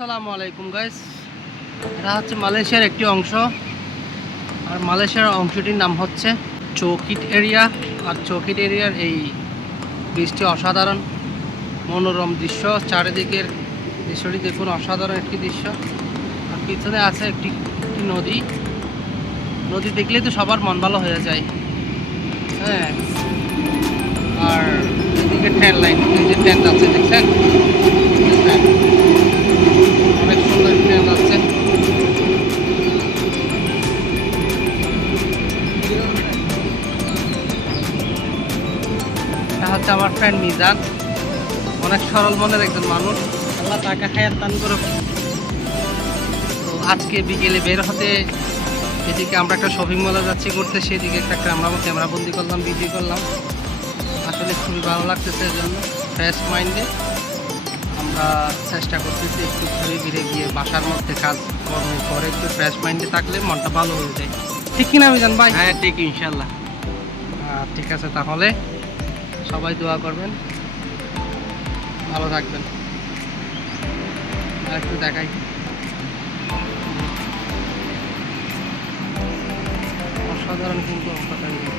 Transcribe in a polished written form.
আসসালামু আলাইকুম গাইস, এটা হচ্ছে মালয়েশিয়ার একটি অংশ। আর মালয়েশিয়ার অংশটির নাম হচ্ছে চৌকিট এরিয়া। আর চৌকিট এরিয়ার এই বৃষ্টি অসাধারণ মনোরম দৃশ্য। চারিদিকের দৃশ্যটি দেখুন, অসাধারণ একটি দৃশ্য। আর পিছনে আছে একটি নদী। নদী দেখলেই তো সবার মন ভালো হয়ে যায়। হ্যাঁ, আর এদিকে ট্রেন লাইন, এই যে ট্রেন যাচ্ছে দেখছেন, অনেক সুন্দর ট্রেন যাচ্ছে। এটা হচ্ছে আমার ফ্রেন্ড মিজান, অনেক সরল মনের একজন মানুষ। আল্লাহ টাকা খায়ার দান করুক। তো আজকে বিকেলে বের হতে এদিকে আমরা একটা শপিং মলে যাচ্ছি ঘুরতে, সেদিকে একটা ক্যামেরা বন্দি করলাম, ভিডিও করলাম। আসলে খুবই ভালো লাগতেছে, এই জন্য ফ্রেশ মাইন্ডে আমরা চেষ্টা করতেছি একটু ঘুরে ফিরে গিয়ে বাসার মধ্যে কাজ কর্মের পরে একটু ফ্রেশ মাইন্ডে থাকলে মনটা ভালো হয়ে যায়। ঠিক কিনা মিজান ভাই? হ্যাঁ ঠিক, ইনশাল্লাহ। ঠিক আছে, তাহলে সবাই দোয়া করবেন, ভালো থাকবেন। আর একটু দেখাই, অসাধারণ কিন্তু অসাধারণ।